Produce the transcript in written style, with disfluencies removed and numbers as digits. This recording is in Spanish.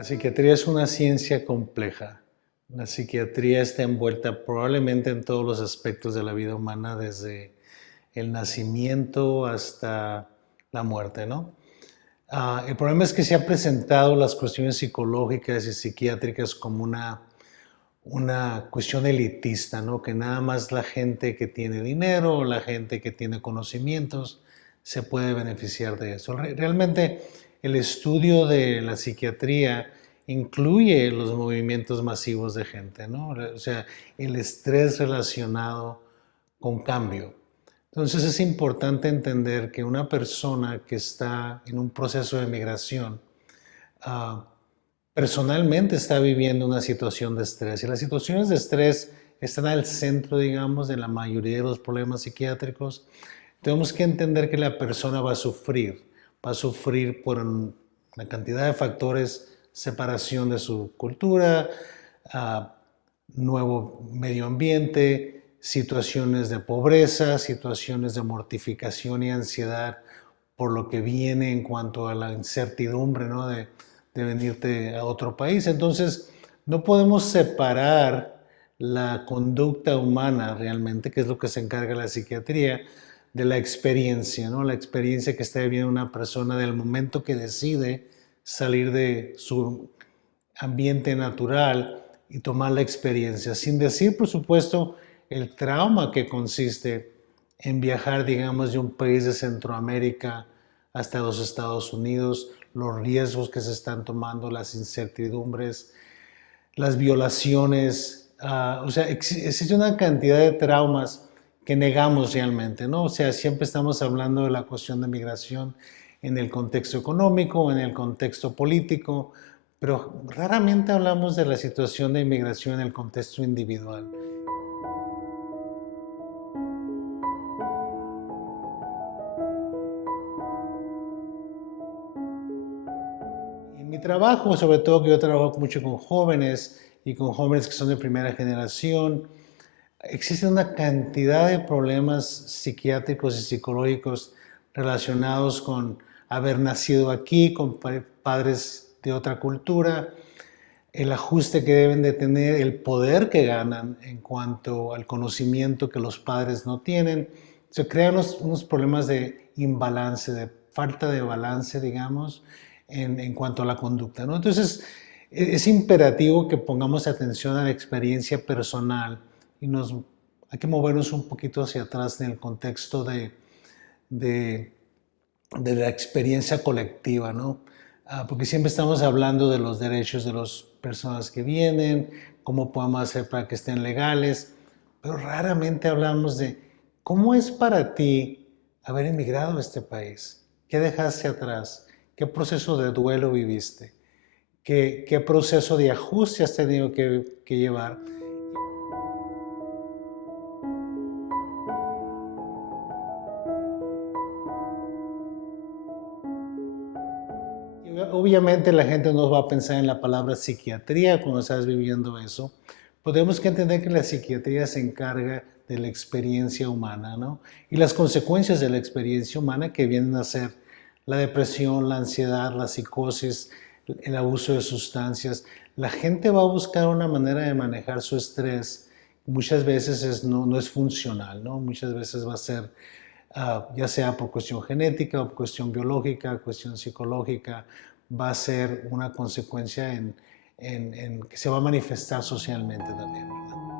La psiquiatría es una ciencia compleja. La psiquiatría está envuelta probablemente en todos los aspectos de la vida humana, desde el nacimiento hasta la muerte, ¿no? El problema es que se han presentado las cuestiones psicológicas y psiquiátricas como una cuestión elitista, ¿no? Que nada más la gente que tiene dinero o la gente que tiene conocimientos se puede beneficiar de eso. Realmente el estudio de la psiquiatría incluye los movimientos masivos de gente, ¿no? O sea, el estrés relacionado con cambio. Entonces es importante entender que una persona que está en un proceso de migración, uh, personalmente está viviendo una situación de estrés. Y las situaciones de estrés están al centro, digamos, de la mayoría de los problemas psiquiátricos. Tenemos que entender que la persona va a sufrir por una cantidad de factores: separación de su cultura, uh, nuevo medio ambiente, situaciones de pobreza, situaciones de mortificación y ansiedad por lo que viene en cuanto a la incertidumbre, ¿no? de venirte a otro país. Entonces, no podemos separar la conducta humana realmente, que es lo que se encarga la psiquiatría, de la experiencia, ¿no? La experiencia que está viviendo una persona del momento que decide salir de su ambiente natural y tomar la experiencia, sin decir, por supuesto, el trauma que consiste en viajar, digamos, de un país de Centroamérica hasta los Estados Unidos, los riesgos que se están tomando, las incertidumbres, las violaciones, o sea, existe una cantidad de traumas que negamos realmente, ¿no? O sea, siempre estamos hablando de la cuestión de migración en el contexto económico, en el contexto político, pero raramente hablamos de la situación de inmigración en el contexto individual. En mi trabajo, sobre todo que yo trabajo mucho con jóvenes y con jóvenes que son de primera generación, existe una cantidad de problemas psiquiátricos y psicológicos relacionados con haber nacido aquí, con padres de otra cultura, el ajuste que deben de tener, el poder que ganan en cuanto al conocimiento que los padres no tienen. Se crean unos problemas de imbalance, de falta de balance, digamos, en cuanto a la conducta, ¿no? Entonces, es imperativo que pongamos atención a la experiencia personal y hay que movernos un poquito hacia atrás en el contexto de, de la experiencia colectiva, ¿no? Porque siempre estamos hablando de los derechos de las personas que vienen, cómo podemos hacer para que estén legales, pero raramente hablamos de cómo es para ti haber emigrado a este país, qué dejaste atrás, qué proceso de duelo viviste, qué proceso de ajuste has tenido que llevar. Obviamente la gente no va a pensar en la palabra psiquiatría cuando estás viviendo eso. Tenemos que entender que la psiquiatría se encarga de la experiencia humana, ¿no? Y las consecuencias de la experiencia humana, que vienen a ser la depresión, la ansiedad, la psicosis, el abuso de sustancias. La gente va a buscar una manera de manejar su estrés. Muchas veces no es funcional, ¿no? Muchas veces va a ser ya sea por cuestión genética o por cuestión biológica, cuestión psicológica, va a ser una consecuencia que se va a manifestar socialmente también, ¿verdad?